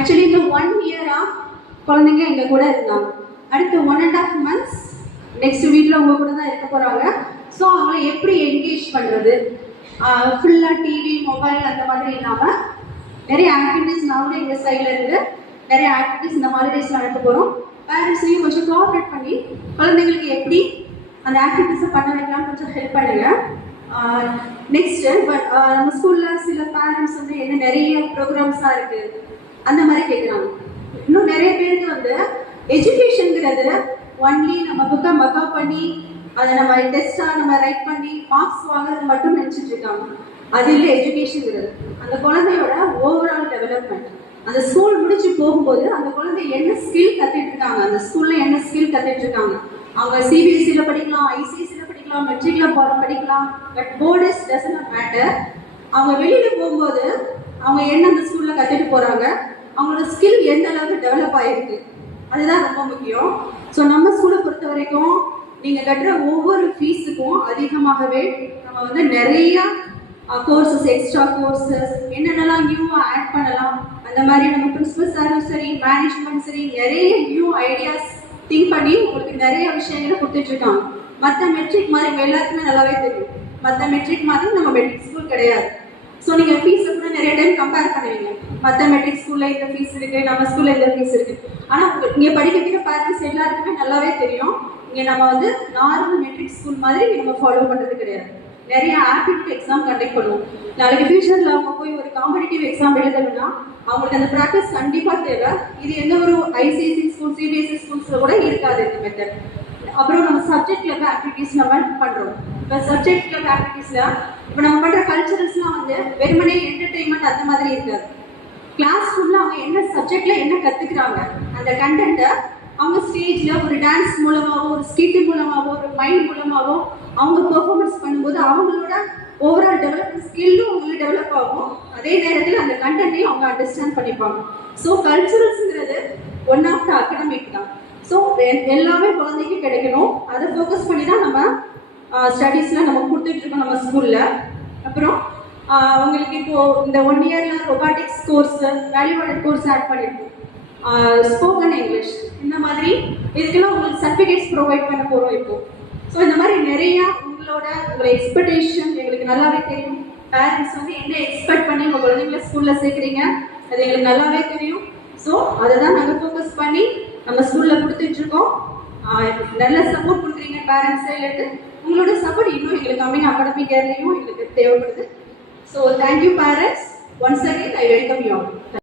Actually இந்த 1 இயரா குழந்தைங்க எங்க கூட இருந்தாங்க. அடுத்து 1.5 months நெக்ஸ்ட் வீக்ல உங்க கூட தான் இருக்க போறாங்க. ஸோ அவங்கள எப்படி என்கேஜ் பண்றது, ஃபுல்லா டிவி மொபைல் அந்த மாதிரி இல்லாம நிறைய ஆக்டிவிட்டிஸ் நாமளும் எங்க சைட்ல இருந்து நிறைய ஆக்டிவிட்டிஸ் இந்த ஹாலிடேஸ்ல நடத்த போறோம். பேரண்ட்ஸையும் கொஞ்சம் கோஆப்ரேட் பண்ணி குழந்தைங்களுக்கு எப்படி அந்த ஆக்டிவிட்டிஸை பண்ண வைக்கலாம்னு கொஞ்சம் ஹெல்ப் பண்ணுங்க. நெக்ஸ்ட் நம்ம ஸ்கூல்ல சில பேரண்ட்ஸ் வந்து என்ன நிறைய ப்ரோக்ராம்ஸா இருக்கு அந்த மாதிரி கேட்குறாங்க. இன்னும் நிறைய பேருக்கு வந்து எஜுகேஷனுங்கிறது ஒன்லி நம்ம புக்கை மக்கப் பண்ணி அதை நம்ம டெஸ்டா நம்ம ரைட் பண்ணி மார்க்ஸ் வாங்குறது மட்டும் நினைச்சிட்டு இருக்காங்க. அது இல்லை எஜுகேஷனுங்கிறது. அந்த குழந்தையோட ஓவரால் டெவலப்மெண்ட், அந்த ஸ்கூல் முடிச்சு போகும்போது அந்த குழந்தை என்ன ஸ்கில் கத்துட்டு இருக்காங்க, அந்த ஸ்கூல்ல என்ன ஸ்கில் கத்துட்டு இருக்காங்க. அவங்க சிபிஎஸ்சியில் படிக்கலாம், ஐசிஎஸ்சியில் படிக்கலாம், மெட்ரிக்ல படிக்கலாம், பட் போர்டர்ஸ் டசன்ட் மேட்டர். அவங்க வெளியில போகும்போது அவங்க என்ன அந்த ஸ்கூல்ல கத்துட்டு போறாங்க, அவங்களோட ஸ்கில் எந்த அளவுக்கு டெவலப் ஆயிருக்கு, அதுதான் ரொம்ப முக்கியம். ஸோ நம்ம ஸ்கூலை பொறுத்த வரைக்கும் நீங்க கட்டுற ஒவ்வொரு ஃபீஸுக்கும் அதிகமாகவே நம்ம வந்து நிறைய கோர்சஸ், எக்ஸ்ட்ரா கோர்சஸ் என்னென்னலாம் நியூவாக ஆட் பண்ணலாம், அந்த மாதிரி நம்ம பிரின்சிபல் சாரும் சரி மேனேஜ்மெண்ட் சரி நிறைய நியூ ஐடியாஸ் திங்க் பண்ணி உங்களுக்கு நிறைய விஷயங்களை கொடுத்துட்டு இருக்காங்க. மற்ற மெட்ரிக் மாதிரி எல்லாருக்குமே நல்லாவே தெரியும், மற்ற மெட்ரிக் மாதிரி நம்ம மெட்ரிக் ஸ்கூல் கிடையாது. ஸோ நீங்கள் ஃபீஸை கூட நிறைய டைம் கம்பேர் பண்ணுவீங்க, மற்ற மெட்ரிக் ஸ்கூலில் இந்த ஃபீஸ் இருக்குது, நம்ம ஸ்கூலில் இந்த ஃபீஸ் இருக்குது. ஆனால் இங்கே படிக்க வைக்கிற பேரண்ட்ஸ் எல்லாருக்குமே நல்லாவே தெரியும், இங்கே நம்ம வந்து நார்மல் மெட்ரிக் ஸ்கூல் மாதிரி நம்ம ஃபாலோ பண்ணுறது கிடையாது. நிறைய ஆப்டிடியூட் எக்ஸாம் கண்டக்ட் பண்ணுவோம். நாளைக்கு ஃபியூச்சரில் அவங்க போய் ஒரு காம்படிட்டிவ் எக்ஸாம் எழுதணும்னா அவங்களுக்கு அந்த ப்ராக்டிஸ் கண்டிப்பாக தேவை. இது எந்த ஒரு ஐசிஎஸ்சி ஸ்கூல் சிபிஎஸ்சி ஸ்கூல்ஸில் கூட இருக்காது இந்த மெத்தட். அப்புறம் நம்ம சப்ஜெக்ட் லெவல் ஆக்டிவிட்டிஸ் நம்ம பண்ணுறோம். இப்போ சப்ஜெக்ட் லெவல் ஆக்டிவிட்டிஸில் இப்போ நம்ம பண்ணுற கல்ச்சரல்ஸ்லாம் வந்து வெறுமனே என்டர்டெயின்மெண்ட் அந்த மாதிரி இருக்காது. கிளாஸ் ஃபுல்லாக அவங்க என்ன சப்ஜெக்டில் என்ன கற்றுக்குறாங்க அந்த கண்டென்ட்டை அவங்க ஸ்டேஜில் ஒரு டான்ஸ் மூலமாகவோ, ஒரு ஸ்கிட் மூலமாகவோ, ஒரு மைண்ட் மூலமாகவோ அவங்க பெர்ஃபார்மன்ஸ் பண்ணும்போது அவங்களோட ஓவரால் டெவலப்மெண்ட் ஸ்கில்லும் அவங்களுக்கு டெவலப் ஆகும். அதே நேரத்தில் அந்த கண்டென்ட்டையும் அவங்க அண்டர்ஸ்டாண்ட் பண்ணிப்பாங்க. ஸோ கல்ச்சுரல்ஸுங்கிறது ஒன் ஆஃப் த அகடமிக் தான். ஸோ எல்லாமே குழந்தைக்கு கிடைக்கணும், அதை ஃபோக்கஸ் பண்ணி தான் நம்ம ஸ்டடீஸில் நம்ம கொடுத்துட்ருக்கோம் நம்ம ஸ்கூலில். அப்புறம் அவங்களுக்கு இப்போது இந்த 1 இயரில் robotics course, value added course add பண்ணியிருக்கோம், ஸ்போக்கன் இங்கிலீஷ், இந்த மாதிரி இதுக்கெல்லாம் உங்களுக்கு சர்டிஃபிகேட்ஸ் ப்ரொவைட் பண்ண போகிறோம் இப்போது. ஸோ இந்த மாதிரி நிறையா உங்களோட எக்ஸ்பெக்டேஷன் எங்களுக்கு நல்லாவே தெரியும். பேரண்ட்ஸ் வந்து என்ன எக்ஸ்பெக்ட் பண்ணி உங்கள் குழந்தைங்கள ஸ்கூலில் சேர்க்குறீங்க அது எங்களுக்கு நல்லாவே தெரியும். ஸோ அதை தான் நாங்கள் ஃபோக்கஸ் பண்ணி நம்ம ஸ்கூலில் கொடுத்துட்ருக்கோம். நல்ல சப்போர்ட் கொடுக்குறீங்க பேரண்ட்ஸ் சைட்லேருந்து. உங்களோட சப்போர்ட் இன்னும் எங்களுக்கு கம்மிங் அகாடமிக் இயர்லையும் எங்களுக்கு தேவைப்படுது. So thank you parents. Once again I welcome you all.